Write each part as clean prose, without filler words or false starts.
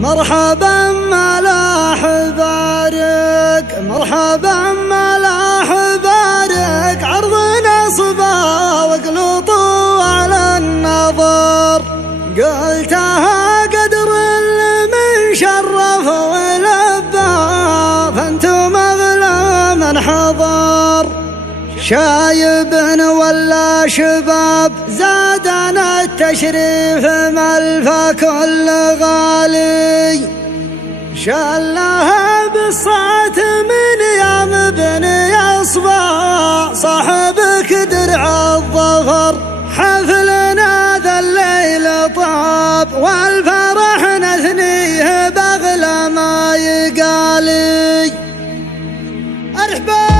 مرحبا ملاح بارك، مرحبا ملاح بارك، عرضنا صبا وقلوطه على النظر. قلتها قدر اللي من شرف ولبى، فانتم اغلى من حضر. شايب ولا شباب زادنا التشريف ملفى كل غالي. شلها بالصوت من يام بن يصبا، صاحبك درع الظفر. حفلنا ذا الليل طاب، والفرح نثنيه باغلى ما يقالي. ارحبا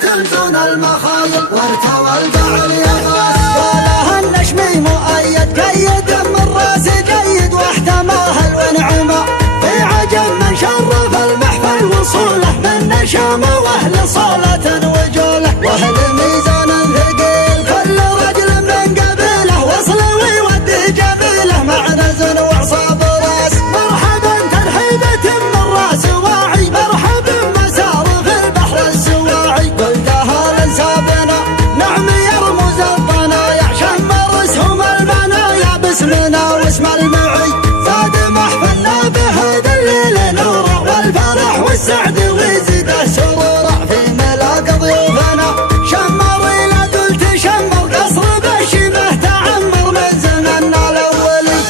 تنزون المخايل وارتوى القعر يغاس. قالها النشمي مؤيد قيد من راس قيد، واحتماها الونعمة في عجم من شرف المحفل وصوله من نشامه واهل صالة وجوله واهل ميزان ثقيل. كل رجل من قبيله وصل ويودي جميله مع نزل وعصاب راس. مرحبا ترحيبة من راس واعي، مرحبا مسار في البحر السواعي. قلتها لنسابنا نعم يرمز الضنايا، شمر اسهم المنايا باسمنا واسم المعي. زاد محفلنا بهذا الليل نورا، والفرح والسعد ويزيده سرورا. في ملاك ضيوفنا شمر الى قلت شمر، قصر بشمه تعمر من زمننا الاولي.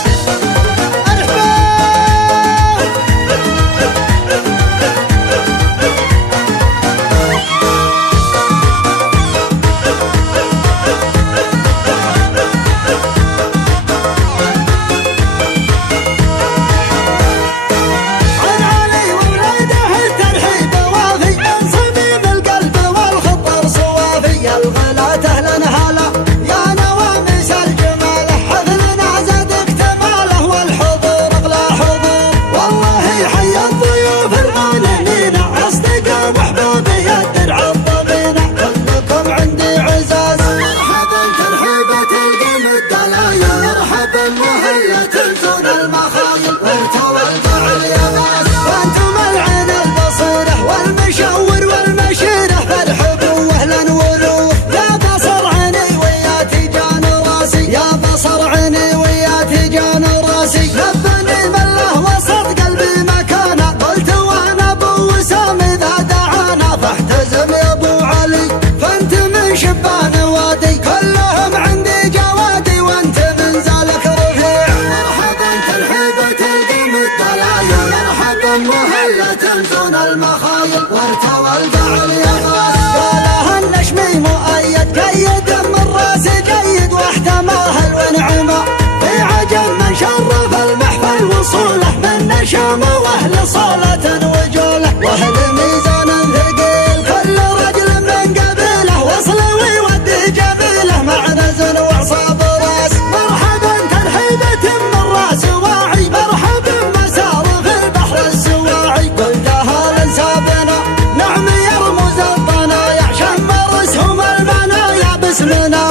تنزون المخايل وارتوى القعر يغاس. قالها النشمي مؤيد قيد من راس قيد، واحتماها الونعمة في عجم من شرف المحفل وصوله من نشامه واهل صالة وجوله واهل ميزان ثقيل. كل رجل من قبيله وصل ويودي جميله مع نزل وعصاب راس. مرحبا ترحيبة من راس واعي، مرحبا مسار في البحر السواعي. قلتها لنسابنا نعم يرمز الضنايا، شمر اسهم المنايا باسمنا